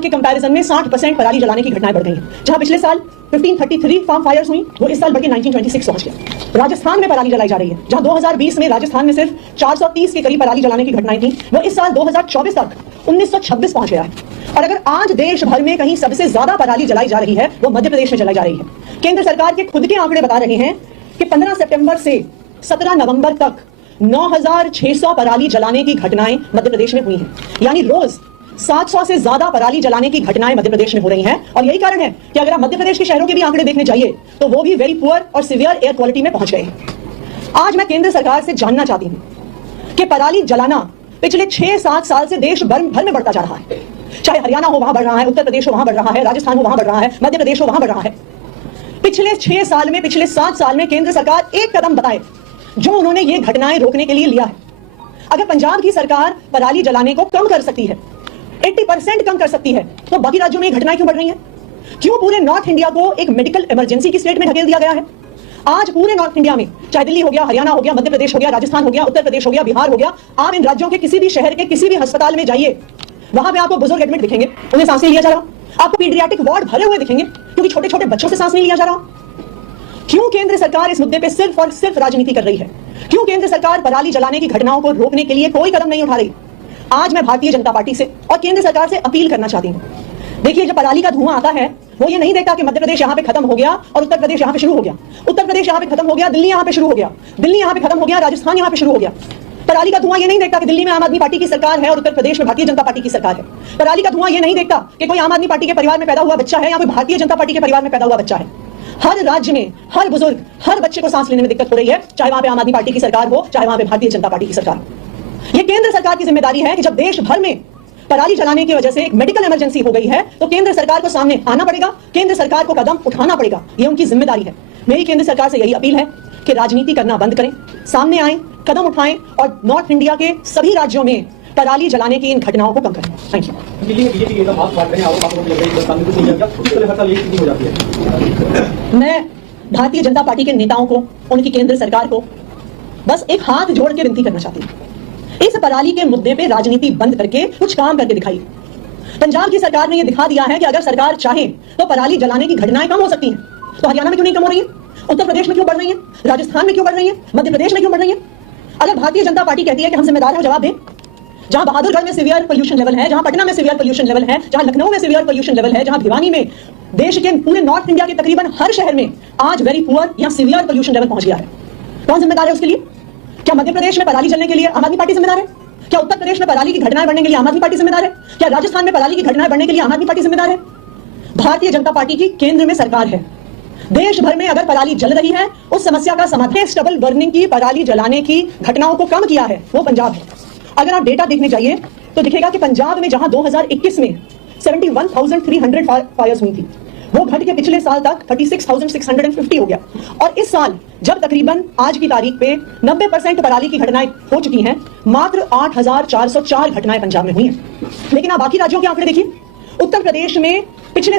के कंपैरिजन में 60% पराली जलाने की घटनाएं बढ़ गई हैं। जहां पिछले साल 1533 फार्म फायर्स हुई, वो इस साल बढ़ के 1926 पहुंच गया। राजस्थान में पराली जलाई जा रही है, जहां 2020 में राजस्थान में सिर्फ 430 के करीब पराली जलाने की घटनाएं थी, वो इस साल 2024 तक 1926 पहुंच गया है। और अगर आज देश भर में कहीं सबसे ज्यादा पराली जलाई जा रही है, वो मध्य प्रदेश में जलाई जा रही है। केंद्र सरकार के खुद के आंकड़े बता रहे हैं कि 15 सितंबर से 17 नवंबर तक 9600 पराली जलाने की घटनाएं मध्य प्रदेश में हुई हैं। यानी रोज 700 से ज्यादा पराली जलाने की घटनाएं मध्य प्रदेश में हो रही हैं। और यही कारण है कि अगर आप मध्य प्रदेश के शहरों के भी आंकड़े देखने जाइए तो वो भी वेरी पुअर और सिवियर एयर क्वालिटी में पहुंच गए हैं। आज मैं केंद्र सरकार से जानना चाहती हूं कि पराली जलाना पिछले 6-7 साल से देश भर में बढ़ता जा रहा है। चाहे हरियाणा हो वहां बढ़ रहा है, उत्तर प्रदेश हो वहां बढ़ रहा है, राजस्थान हो वहां बढ़ रहा है, मध्य प्रदेश हो वहां बढ़ रहा है। पिछले 6 साल में, पिछले 7 साल में केंद्र सरकार एक कदम बताए जो उन्होंने ये घटनाएं रोकने के लिए लिया है। अगर पंजाब की सरकार पराली जलाने को कम कर सकती है, 80% कम कर सकती है, तो बाकी राज्यों में घटनाएं क्यों बढ़ रही हैं? क्यों पूरे नॉर्थ इंडिया को एक मेडिकल इमरजेंसी की स्टेट में ढकेल दिया गया है? आज पूरे नॉर्थ इंडिया में, चाहे दिल्ली हो गया, हरियाणा हो गया, मध्य प्रदेश हो गया, राजस्थान हो गया, उत्तर प्रदेश हो गया, बिहार हो गया, आप इन राज्यों के किसी भी शहर के किसी भी अस्पताल में जाइए, वहां पे आपको बुजुर्ग एडमिट दिखेंगे, उन्हें सांस नहीं लिया जा रहा। आपको पीडियाट्रिक वार्ड भरे हुए दिखेंगे क्योंकि छोटे छोटे बच्चों से सांस नहीं लिया जा रहा। क्यों केंद्र सरकार इस मुद्दे पे सिर्फ और सिर्फ राजनीति कर रही है? क्यों केंद्र सरकार पराली जलाने की घटनाओं को रोकने के लिए कोई कदम नहीं उठा रही? आज मैं भारतीय जनता पार्टी से और केंद्र सरकार से अपील करना चाहती हूं। देखिए, जब पराली का धुआं आता है, वो ये नहीं देखता कि मध्य प्रदेश यहां पे खत्म हो गया और उत्तर प्रदेश यहां पे शुरू हो गया, उत्तर प्रदेश यहां पे खत्म हो गया, दिल्ली यहां पे शुरू हो गया, दिल्ली यहां पे खत्म हो गया, राजस्थान यहां पे शुरू हो गया। पराली का धुआं ये नहीं देखता कि दिल्ली में आम आदमी पार्टी की सरकार है और उत्तर प्रदेश में भारतीय जनता पार्टी की सरकार है। पराली का धुआं ये नहीं देखता कि कोई आम आदमी पार्टी के परिवार में पैदा हुआ बच्चा है या कोई भारतीय जनता पार्टी के परिवार में पैदा हुआ बच्चा है। हर राज्य में हर बुजुर्ग, हर बच्चे को सांस लेने में दिक्कत हो रही है, चाहे वहां पे आम आदमी पार्टी की सरकार हो, चाहे वहां पे भारतीय जनता पार्टी की सरकार हो। यह केंद्र सरकार की जिम्मेदारी है कि जब देश भर में पराली जलाने की वजह से एक मेडिकल इमरजेंसी हो गई है, तो केंद्र सरकार को सामने आना पड़ेगा, केंद्र सरकार को कदम उठाना पड़ेगा। यह उनकी जिम्मेदारी है। मेरी केंद्र सरकार से यही अपील है कि राजनीति करना बंद करें, सामने आए, कदम उठाएं और नॉर्थ इंडिया के सभी राज्यों में पराली जलाने की इन घटनाओं को कम करें। Thank you. दिल्ली में बीजेपी के एकदम हाथ काट रहे हैं, आप लोगों को लग रहा है कि सामने कुछ नहीं किया, उसके लिए हर साल ये स्थिति हो जाती है। मैं भारतीय जनता पार्टी के नेताओं को, उनकी केंद्र सरकार को बस एक हाथ जोड़ के विनती करना चाहती हूँ, इस पराली के मुद्दे पे राजनीति बंद करके कुछ काम करके दिखाइए। पंजाब की सरकार ने यह दिखा दिया है कि अगर सरकार चाहे तो पराली जलाने की घटनाएं कम हो सकती हैं। तो हरियाणा में क्यों नहीं कम हो रही है? उत्तर प्रदेश में क्यों बढ़ रही है? राजस्थान में क्यों बढ़ रही है? मध्य प्रदेश में क्यों बढ़ रही है? अगर भारतीय जनता पार्टी कहती है कि हम जिम्मेदार हैं, जवाब दें। जहां बहादुरगढ़ में सीवियर पोल्यूशन लेवल है, जहां पटना में सीवियर पोल्यूशन लेवल है, जहां लखनऊ में सीवियर पोल्यूशन लेवल है, जहां भिवानी में, देश के पूरे नॉर्थ इंडिया के तकरीबन हर शहर में आज वेरी पुअर या सीवियर पोल्यूशन लेवल पहुंच गया है। कौन जिम्मेदार है उसके लिए? क्या मध्य प्रदेश में पराली जलने के लिए आम आदमी पार्टी जिम्मेदार है? क्या उत्तर प्रदेश में पराली की घटनाएं बढ़ने के लिए आम आदमी पार्टी जिम्मेदार है? क्या राजस्थान में पराली की घटनाएं बढ़ने के लिए आम आदमी पार्टी जिम्मेदार है? भारतीय जनता पार्टी की केंद्र में सरकार है। देश भर में अगर पराली जल रही है, उस समस्या का समाधान स्टबल बर्निंग की, पराली जलाने की घटनाओं को कम किया है, वो पंजाब है। अगर आप डेटा देखने जाइए तो दिखेगा कि पंजाब में जहां 2021 में 71,300 फायर्स हुई थी, वो घट के पिछले साल तक 36,650 हो गया। और इस साल जब तकरीबन आज की तारीख पे 90% पराली की घटनाएं हो चुकी हैं, मात्र 8,404 घटनाएं पंजाब में हुई हैं। लेकिन आप बाकी राज्यों के आंकड़े देखिए। उत्तर प्रदेश में पिछले